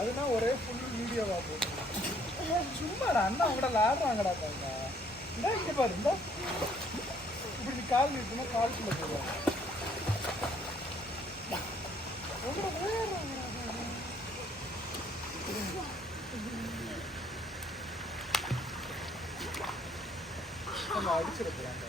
அதுனா ஒரே ஃபுல் வீடியோவா போட்டு சும்மாடா அண்ணா கூட விளாடுறாங்கடா பாருங்க. இந்த இங்க பாரு இந்த இப்படி கால் நிறுத்தினா காலுக்குள்ள போடுவாங்க. அடிச்சிட போறாங்க.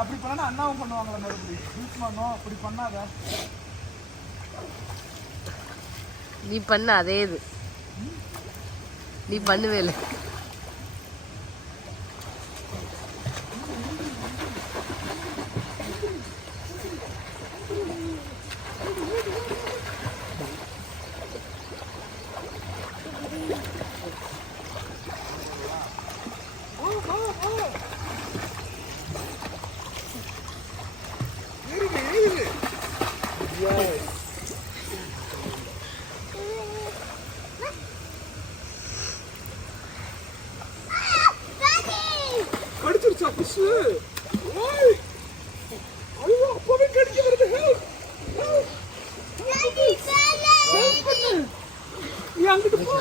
அப்படி பண்ணா அண்ணாவும் பண்ணுவாங்களா மறுபடியும்? அப்படி பண்ணாத. நீ பண்ண அதே இது நீ பண்ணுவே இல்லை. அப்பவே கடிக்க வருது. அங்கிட்டு போ.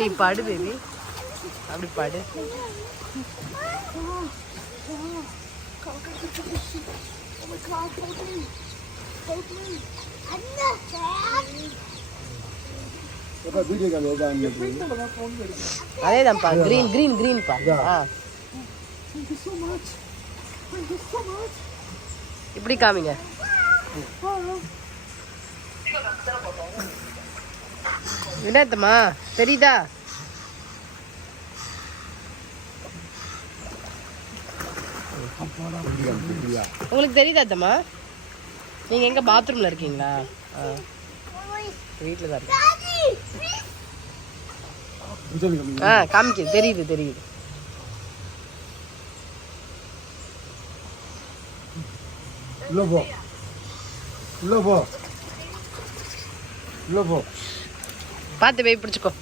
நீ பாடு பேபி, அப்படி பாடு. அதேதான்ப்பா, கிரீன் கிரீன் கிரீன் பா. இப்படி காமிங்க. என்னத்தம்மா தெரியுதா? உங்களுக்கு தெரியுதா தம்மா? நீங்க எங்க பாத்ரூம்ல இருக்கீங்களா? வீட்டுல தான் இருக்கு. காமிக்க தெரியுது தெரியுது. பார்த்து போய் பிடிச்சுக்கோ.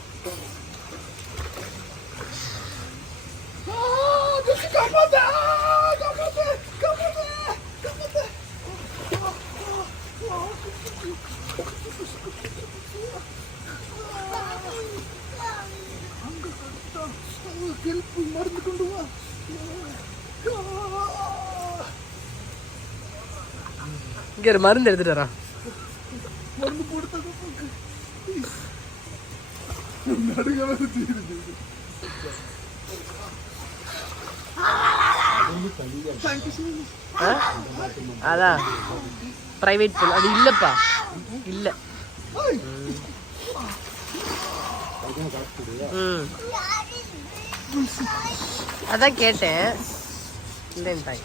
மருந்து கொண்டு வா. இங்க ஒரு மருந்து எடுத்துட்டு வரான். மருந்து போட்டு நடுங்க அதான் பிரைவேட் பூல். அது இல்லப்பா, இல்ல. அதான் கேட்டேன், இல்லைன்னு தாய்.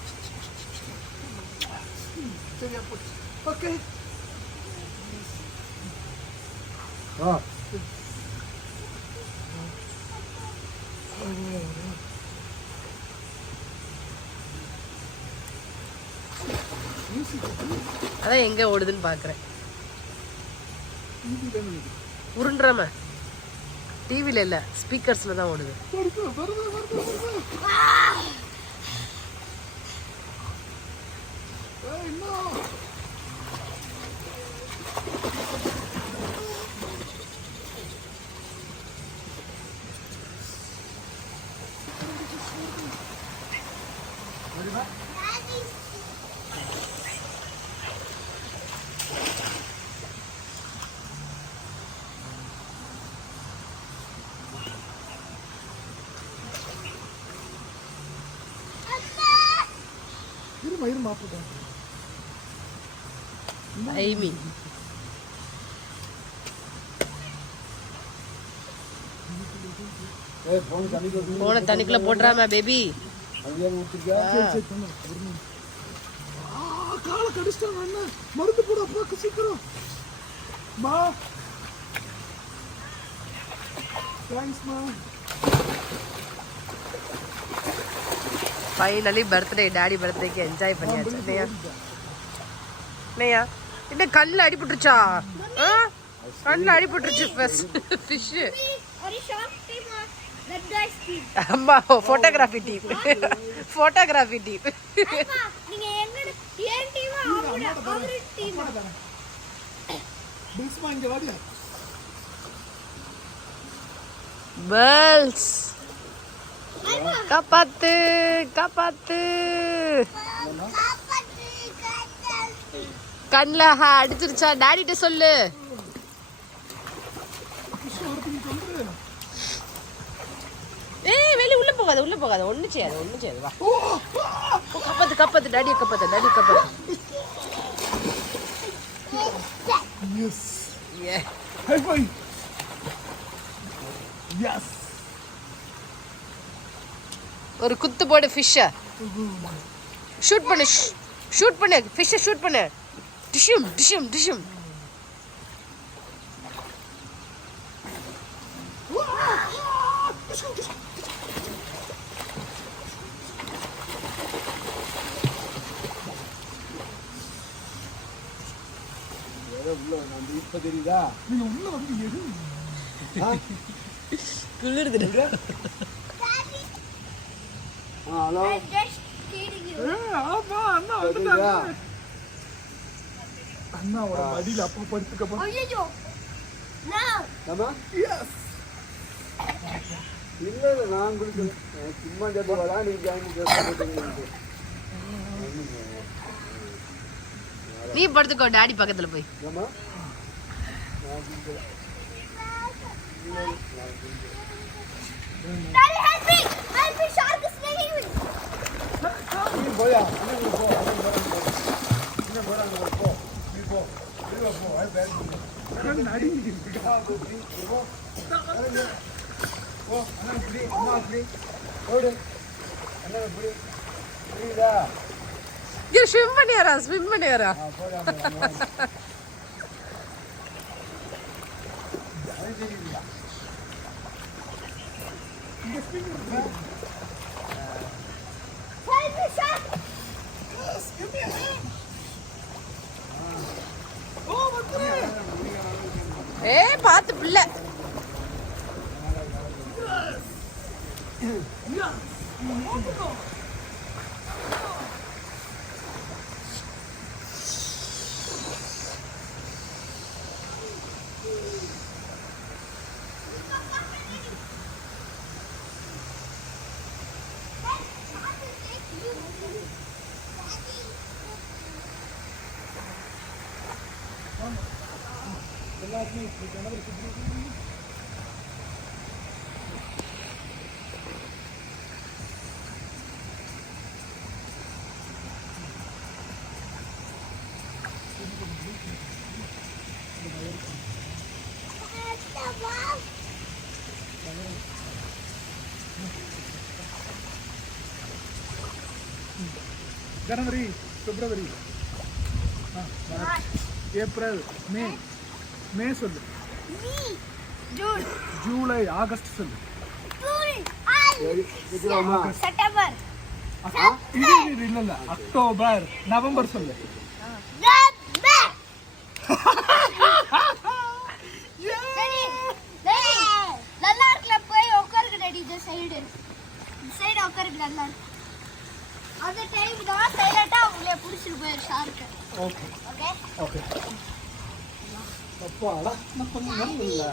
அதான் எங்க ஓடுதுன்னு பாக்குறேன். உருண்டுறாம டிவில இல்ல, ஸ்பீக்கர்ஸ்ல தான் ஓடுது. போன தண்ணிக்குள்ள போட்டுறாம பேபி. காலை கடிச்சிட்டாங்க அண்ணன். மருந்து போட அப்பாக்கு சீக்கிரம். மா தேங்க்ஸ்மா. ஃபைனலி பர்த்டே, டாடி பர்த்டேக்கு என்ஜாய் பண்ணியாச்சு இல்லையா? இல்லையா? என்ன கண்ணில் அடிபட்டுருச்சா? கண்ணில் அடிபட்டுருச்சு ஃபிஷ்ஷு. அம்மா photography team, photography team. Pearls காப்பாத்து காப்பாத்து. கண்ணில் அடிச்சிருச்சா? டாடிட்ட சொல்லு. ஏய் வெளிய உள்ள போகாத, உள்ள போகாத. ஒண்ணு செய்யாது, ஒண்ணு செய்யாது. வா காப்பாத்து காப்பாத்து, டாடியை காப்பாத்து, டாடி காப்பாத்து. S high five. எஸ் ஒரு குத்து போடு ஃபிஷ்ஷை. ஷூட் பண்ணு, ஷூட் பண்ணு ஃபிஷ்ஷை, ஷூட் பண்ணு. டிஷும் டிஷும் டிஷும். இப்ப தெரியுதா? நீங்க உள்ள வந்து எது குளிருது. ஹலோ. ஆமா அண்ணா வந்துட்டாங்க. அண்ணாவோட மடியில அப்பா படுத்துக்கப்பா. ஐயோ நம்ம எஸ் இல்ல நான் குளிக்கல. சும்மா ஜெபலா நீ ஜாயின் பண்ணி. நீ படுத்துக்கோ டாடி பக்கத்துல போய். ஆமா Daddy, help me! Help me! Shark is slaying me! போயா அங்க போ இங்க போடா அங்க போ நீ போ ஐ பேக் நான் நடி நிக்குடா போ போ அண்ணா இப்படி ஓடு அண்ணா இப்படி புரியுதா? இங்க ஸ்விம் பண்ணியாரா, ஸ்விம் பண்ணியாரா. போடா Help me, shark! Yes, give me a hand. Oh, what's that? ஏய் பாத்து பிள்ளை. January, February, March, April, May, May சொல்லு. June, July, August சொல்லு. September, இது இல்ல அக்டோபர், நவம்பர் சொல்லு. November. நல்லா இருக்குல போய் உட்காருங்க டாடி இந்த சைடு உட்காருங்க நல்லா இருக்கு. அந்த டைம் தான் சைலண்டா உங்களை புடிச்சிட்டு போய் ஷார்க். ஓகே ஓகே ஓகே அப்பாடா நான் கொஞ்சம் நல்ல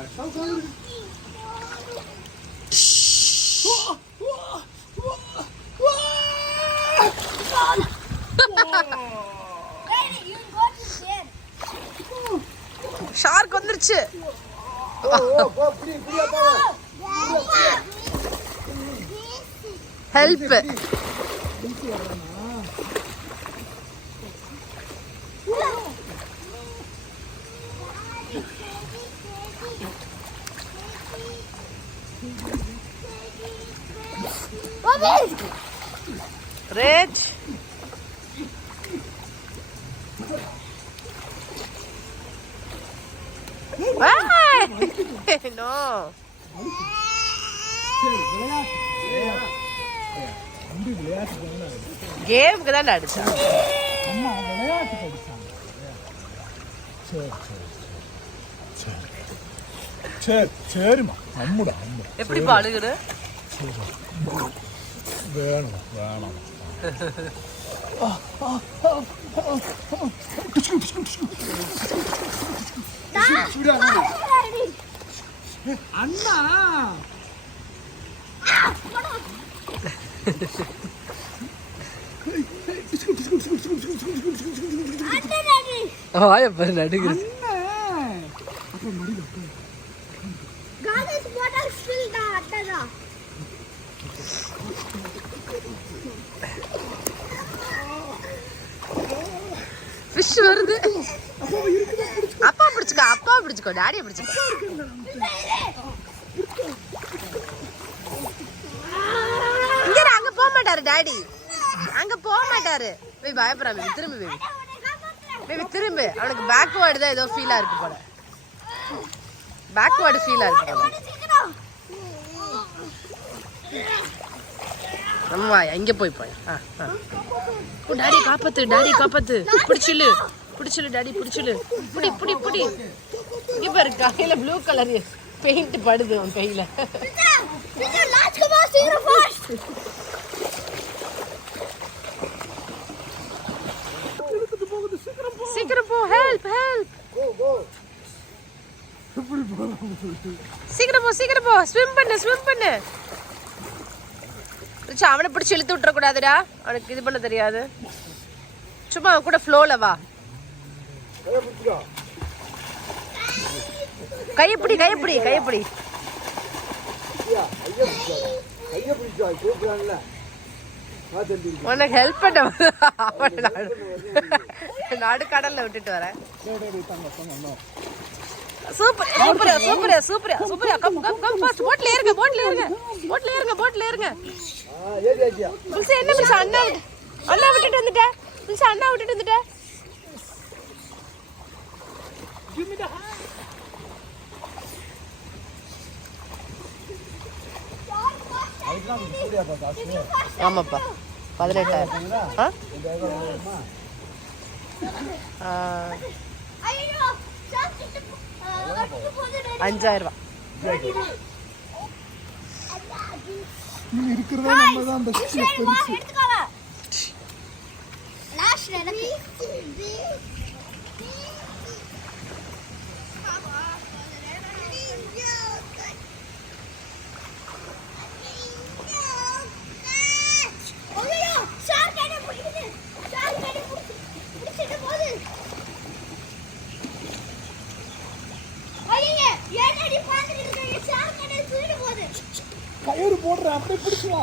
ஷார்க் வந்துருச்சு. Help. Bobby! Rich. Hey! No. கேமுக்கு தான் அடிச்சா. அம்மா விளையாட்டுக்கு அடிச்சாங்க. சரிம்மா அம்முடா அம்முடா. எப்படி அழுகுது? வேணும் வேணாம். அண்ணா நடுங்குது. ஃபிஷ் வருது. அப்பா பிடிச்சுக்கோ, அப்பா பிடிச்சுக்கோ, டாடியை பிடிச்சுக்கோ. இங்க அங்க போக மாட்டாரு டாடி, அங்க போக மாட்டாரு. போய் பயப்படுறா பேபி. திரும்பி பேபி, பேபி திரும்பு. அவனுக்கு பேக்வேர்டு தான் ஏதோ ஃபீலா இருக்கு போல. பேக்வேர்டு ஃபீலா இருக்கு போல. அம்மா எங்க போய் போய் டாடி காப்பாத்து, டாடி காப்பாத்து. பிடிச்சிலு பிடிச்சிலு டாடி, பிடிச்சிலு. புடி புடி புடி. இங்க பாரு கையில ப்ளூ கலர் பெயிண்ட் படுது அவன் கையில. சீக்கிரம் போ. Help help. சீக்கிரம் போ, சீக்கிரம் போ. ஸ்விம் பண்ணு, ஸ்விம் பண்ணு. அவனை பிடிச்சி இழுத்து விட்டுற கூடாதுடா, அவனுக்கு இது பண்ண தெரியாது. சும்மா அவன் கூட ஃப்ளோல வா. கையப்பிடி கையப்பிடி கையப்பிடி. உனக்கு ஹெல்ப் பண்ண நாடு கடல்ல விட்டுட்டு வரேன். Super super super super super. Come come come fast. போட்ல ஏறுங்க, போட்ல ஏறுங்க, போட்ல ஏறுங்க, போட்ல ஏறுங்க. புல்சே என்ன புல்சே? அண்ணா விட்டுட்டு வந்துட்ட. புல்சே அண்ணா விட்டுட்டு வந்துட்ட. ஆமாப்பா 18,000. 5,000 ரூபா. இருக்கிறதா நம்ம தான் அந்த பெருசு. கயிறு போடுற அப்படியே பிடிச்சுவா.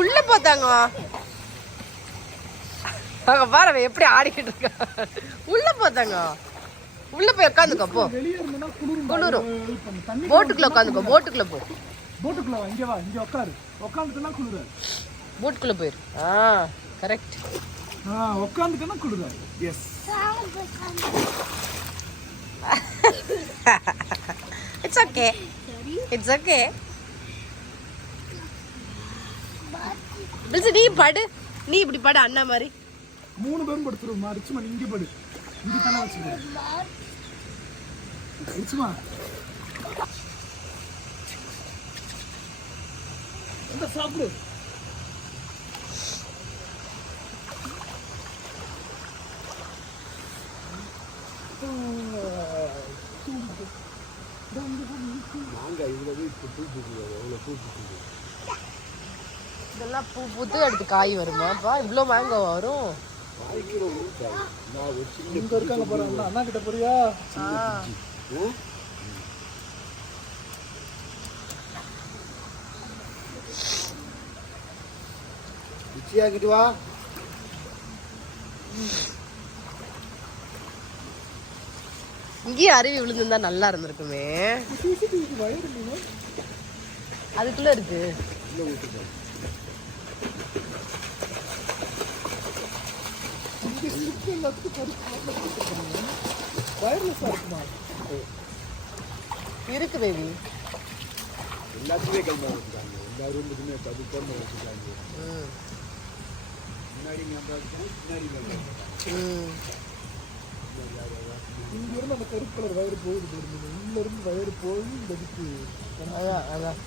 உள்ள போத்தாங்க. பாரு எப்படி ஆடிக்கிட்டு இருக்க. உள்ள போத்தாங்க. உள்ள போய் உட்காந்துக்கோ. போ, குளிரும். போட்டுக்குள்ள உட்காந்துக்கோ, போட்டுக்குள்ள போ. போட்டுக்குள்ள வா, இங்க வா, இங்க உட்காரு. உட்காந்துட்டனா குளிராது. போட்டுக்குள்ள போயிரு. கரெக்ட். உட்காந்துட்டனா குளிராது. Yes. It's okay, it's okay. பில்ஸ் நீ படு, நீ இப்படி படு அண்ணா மாதிரி. 3 பேரும் படுத்துருமா. ரிச்சுமா இங்க படு. இங்க தலை வச்சுக்கோ. ரிச்சுமா இந்த சாப்பிடு. இதெல்லாம் பூ பூத்து அடுத்து காய் வருமாப்பா? இவ்வளோ மேங்கோ வரும்? இங்க இருக்காங்க பாரு. அண்ணா கிட்ட போறியா? பிச்சியாக்கிட்டு வா. இங்கேயே அருவி விழுந்திருந்தா நல்லா இருந்திருக்குமே. வயிறு மீன் அதுக்குள்ள இருக்கு. உள்ள ஊத்துக்க. இங்கே ஸ்லிப் எல்லாத்துக்கும் கருப்பு வயர்லெஸ்ஸாக இருக்குமா? இருக்கு பேபி. எல்லாத்துக்குமே கேமரா வச்சுருக்காங்க. எல்லா ரூமுக்குமே அது கேமரா வச்சுருக்காங்க. முன்னாடி கேமரா வச்சுருக்காங்க, பின்னாடி கேமரா வச்சுருக்காங்க. இங்கிருந்து அந்த கருப்பு கலர் வயறு போகுது போயிருந்தது. உள்ள இருந்து வயறு போய் இந்த இதுக்கு அதான் அதான்.